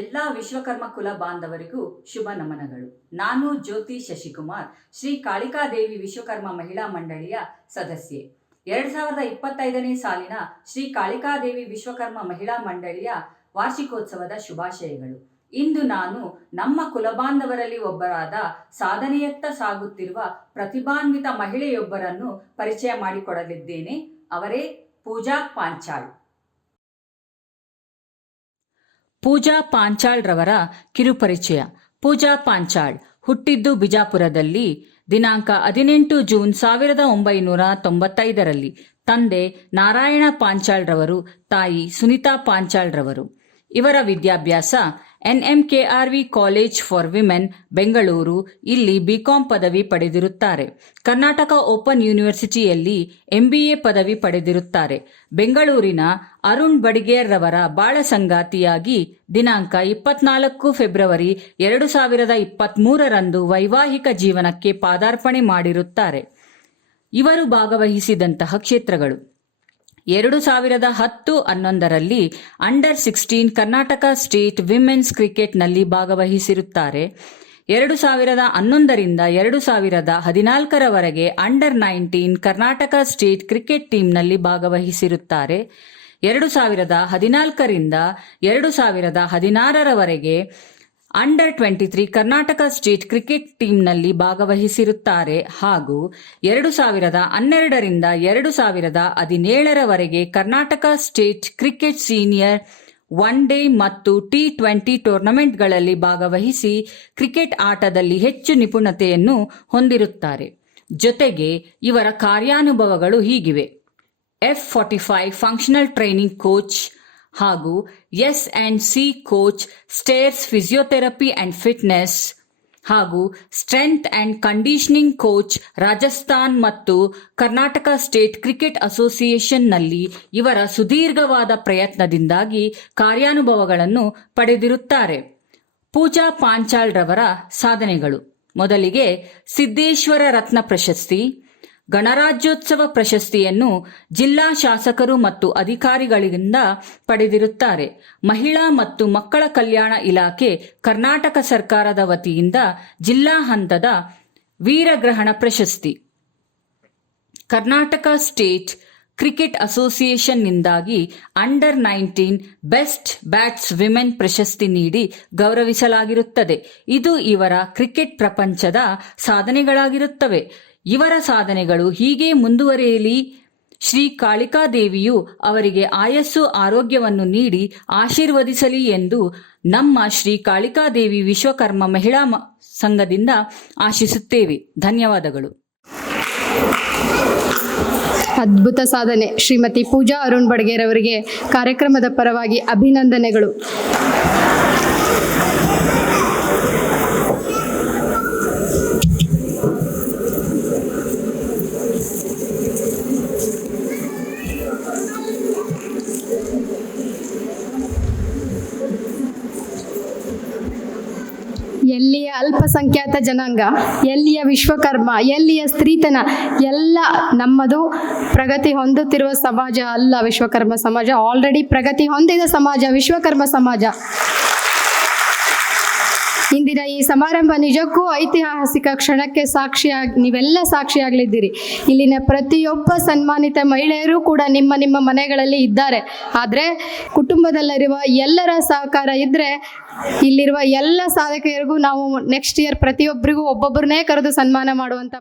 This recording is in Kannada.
ಎಲ್ಲ ವಿಶ್ವಕರ್ಮ ಕುಲ ಬಾಂಧವರಿಗೂ ಶುಭ ನಮನಗಳು. ನಾನು ಜ್ಯೋತಿ ಶಶಿಕುಮಾರ್, ಶ್ರೀ ಕಾಳಿಕಾದೇವಿ ವಿಶ್ವಕರ್ಮ ಮಹಿಳಾ ಮಂಡಳಿಯ ಸದಸ್ಯೆ. 2025ನೇ ಸಾಲಿನ ಶ್ರೀ ಕಾಳಿಕಾದೇವಿ ವಿಶ್ವಕರ್ಮ ಮಹಿಳಾ ಮಂಡಳಿಯ ವಾರ್ಷಿಕೋತ್ಸವದ ಶುಭಾಶಯಗಳು. ಇಂದು ನಾನು ನಮ್ಮ ಕುಲಬಾಂಧವರಲ್ಲಿ ಒಬ್ಬರಾದ ಸಾಧನೆಯತ್ತ ಸಾಗುತ್ತಿರುವ ಪ್ರತಿಭಾನ್ವಿತ ಮಹಿಳೆಯೊಬ್ಬರನ್ನು ಪರಿಚಯ ಮಾಡಿಕೊಡಲಿದ್ದೇನೆ. ಅವರೇ ಪೂಜಾ ಪಾಂಚಾಳ್. ಪೂಜಾ ಪಾಂಚಾಳ್ ರವರ ಕಿರುಪರಿಚಯ. ಪೂಜಾ ಪಾಂಚಾಳ್ ಹುಟ್ಟಿದ್ದು ಬಿಜಾಪುರದಲ್ಲಿ ದಿನಾಂಕ 18 ಜೂನ್ 1995ರಲ್ಲಿ. ತಂದೆ ನಾರಾಯಣ ಪಾಂಚಾಳ್ ರವರು, ತಾಯಿ ಸುನಿತಾ ಪಾಂಚಾಳ್ ರವರು. ಇವರ ವಿದ್ಯಾಭ್ಯಾಸ NMKRV college for women Bengaluru, ಇಲ್ಲಿ BCom ಪದವಿ ಪಡೆದಿರುತ್ತಾರೆ. ಕರ್ನಾಟಕ ಓಪನ್ ಯೂನಿವರ್ಸಿಟಿಯಲ್ಲಿ MBA ಪದವಿ ಪಡೆದಿರುತ್ತಾರೆ. ಬೆಂಗಳೂರಿನ ಅರುಣ್ ಬಡಿಗೇರ್ ರವರ ಬಾಳ ಸಂಗಾತಿಯಾಗಿ ದಿನಾಂಕ 24 ಫೆಬ್ರವರಿ 2023ರಂದು ವೈವಾಹಿಕ ಜೀವನಕ್ಕೆ ಪಾದಾರ್ಪಣೆ ಮಾಡಿರುತ್ತಾರೆ. ಇವರು ಭಾಗವಹಿಸಿದಂತಹ ಕ್ಷೇತ್ರಗಳು: 2010-11ರಲ್ಲಿ ಅಂಡರ್-16 ಕರ್ನಾಟಕ ಸ್ಟೇಟ್ ವಿಮೆನ್ಸ್ ಕ್ರಿಕೆಟ್ನಲ್ಲಿ ಭಾಗವಹಿಸಿರುತ್ತಾರೆ. 2011ರಿಂದ 2014ರವರೆಗೆ ಅಂಡರ್-19 ಕರ್ನಾಟಕ ಸ್ಟೇಟ್ ಕ್ರಿಕೆಟ್ ಟೀಮ್ನಲ್ಲಿ ಭಾಗವಹಿಸಿರುತ್ತಾರೆ. 2014ರಿಂದ 2016ರವರೆಗೆ ಅಂಡರ್-23 ಕರ್ನಾಟಕ ಸ್ಟೇಟ್ ಕ್ರಿಕೆಟ್ ಟೀಮ್ನಲ್ಲಿ ಭಾಗವಹಿಸಿರುತ್ತಾರೆ ಹಾಗೂ 2012ರಿಂದ 2017ರವರೆಗೆ Karnataka state cricket senior one day ಮತ್ತು T20 ಟೂರ್ನಮೆಂಟ್ಗಳಲ್ಲಿ ಭಾಗವಹಿಸಿ ಕ್ರಿಕೆಟ್ ಆಟದಲ್ಲಿ ಹೆಚ್ಚು ನಿಪುಣತೆಯನ್ನು ಹೊಂದಿರುತ್ತಾರೆ. ಜೊತೆಗೆ ಇವರ ಕಾರ್ಯಾನುಭವಗಳು ಹೀಗಿವೆ: F45 ಫಂಕ್ಷನಲ್ ಟ್ರೈನಿಂಗ್ ಕೋಚ್ ಹಾಗೂ S&C coach, stairs physiotherapy and fitness ಹಾಗೂ strength and conditioning coach Rajasthan ಮತ್ತು ಕರ್ನಾಟಕ ಸ್ಟೇಟ್ ಕ್ರಿಕೆಟ್ ಅಸೋಸಿಯೇಷನ್ನಲ್ಲಿ ಇವರ ಸುದೀರ್ಘವಾದ ಪ್ರಯತ್ನದಿಂದಾಗಿ ಕಾರ್ಯಾನುಭವಗಳನ್ನು ಪಡೆದಿರುತ್ತಾರೆ. ಪೂಜಾ ಪಾಂಚಾಳ್ ರವರ ಸಾಧನೆಗಳು: ಮೊದಲಿಗೆ ಸಿದ್ದೇಶ್ವರ ರತ್ನ ಪ್ರಶಸ್ತಿ, ಗಣರಾಜ್ಯೋತ್ಸವ ಪ್ರಶಸ್ತಿಯನ್ನು ಜಿಲ್ಲಾ ಶಾಸಕರು ಮತ್ತು ಅಧಿಕಾರಿಗಳಿಂದ ಪಡೆದಿರುತ್ತಾರೆ. ಮಹಿಳಾ ಮತ್ತು ಮಕ್ಕಳ ಕಲ್ಯಾಣ ಇಲಾಖೆ ಕರ್ನಾಟಕ ಸರ್ಕಾರದ ವತಿಯಿಂದ ಜಿಲ್ಲಾ ಹಂತದ ವೀರಗ್ರಹಣ ಪ್ರಶಸ್ತಿ, ಕರ್ನಾಟಕ ಸ್ಟೇಟ್ ಕ್ರಿಕೆಟ್ ಅಸೋಸಿಯೇಷನ್ನಿಂದಾಗಿ ಅಂಡರ್-19 ಬೆಸ್ಟ್ ಬ್ಯಾಟ್ಸ್ ವಿಮೆನ್ ಪ್ರಶಸ್ತಿ ನೀಡಿ ಗೌರವಿಸಲಾಗಿರುತ್ತದೆ. ಇದು ಇವರ ಕ್ರಿಕೆಟ್ ಪ್ರಪಂಚದ ಸಾಧನೆಗಳಾಗಿರುತ್ತವೆ. ಇವರ ಸಾಧನೆಗಳು ಹೀಗೆ ಮುಂದುವರಿಯಲಿ. ಶ್ರೀ ಕಾಳಿಕಾದೇವಿಯು ಅವರಿಗೆ ಆಯಸ್ಸು ಆರೋಗ್ಯವನ್ನು ನೀಡಿ ಆಶೀರ್ವದಿಸಲಿ ಎಂದು ನಮ್ಮ ಶ್ರೀ ಕಾಳಿಕಾದೇವಿ ವಿಶ್ವಕರ್ಮ ಮಹಿಳಾ ಸಂಘದಿಂದ ಆಶಿಸುತ್ತೇವೆ. ಧನ್ಯವಾದಗಳು. ಅದ್ಭುತ ಸಾಧನೆ ಶ್ರೀಮತಿ ಪೂಜಾ ಅರುಣ್ ಬಡಿಗೇರ್ ಅವರಿಗೆ ಕಾರ್ಯಕ್ರಮದ ಪರವಾಗಿ ಅಭಿನಂದನೆಗಳು. ಎಲ್ಲಿಯ ಅಲ್ಪಸಂಖ್ಯಾತ ಜನಾಂಗ, ಎಲ್ಲಿಯ ವಿಶ್ವಕರ್ಮ, ಎಲ್ಲಿಯ ಸ್ತ್ರೀತನ, ಎಲ್ಲ ನಮ್ಮದು ಪ್ರಗತಿ ಹೊಂದುತ್ತಿರುವ ಸಮಾಜ ಅಲ್ಲ ವಿಶ್ವಕರ್ಮ ಸಮಾಜ. ಆಲ್ರೆಡಿ ಪ್ರಗತಿ ಹೊಂದಿದ ಸಮಾಜ ವಿಶ್ವಕರ್ಮ ಸಮಾಜ. ಇಂದಿನ ಈ ಸಮಾರಂಭ ನಿಜಕ್ಕೂ ಐತಿಹಾಸಿಕ ಕ್ಷಣಕ್ಕೆ ನೀವೆಲ್ಲ ಸಾಕ್ಷಿಯಾಗಲಿದ್ದೀರಿ. ಇಲ್ಲಿನ ಪ್ರತಿಯೊಬ್ಬ ಸನ್ಮಾನಿತ ಮಹಿಳೆಯರು ಕೂಡ ನಿಮ್ಮ ನಿಮ್ಮ ಮನೆಗಳಲ್ಲಿ ಇದ್ದಾರೆ. ಆದರೆ ಕುಟುಂಬದಲ್ಲಿರುವ ಎಲ್ಲರ ಸಹಕಾರ ಇದ್ದರೆ ಇಲ್ಲಿರುವ ಎಲ್ಲ ಸಾಧಕಿಯರಿಗೂ ನಾವು ನೆಕ್ಸ್ಟ್ ಇಯರ್ ಪ್ರತಿಯೊಬ್ಬರಿಗೂ ಒಬ್ಬೊಬ್ಬರನ್ನೇ ಕರೆದು ಸನ್ಮಾನ ಮಾಡುವಂಥ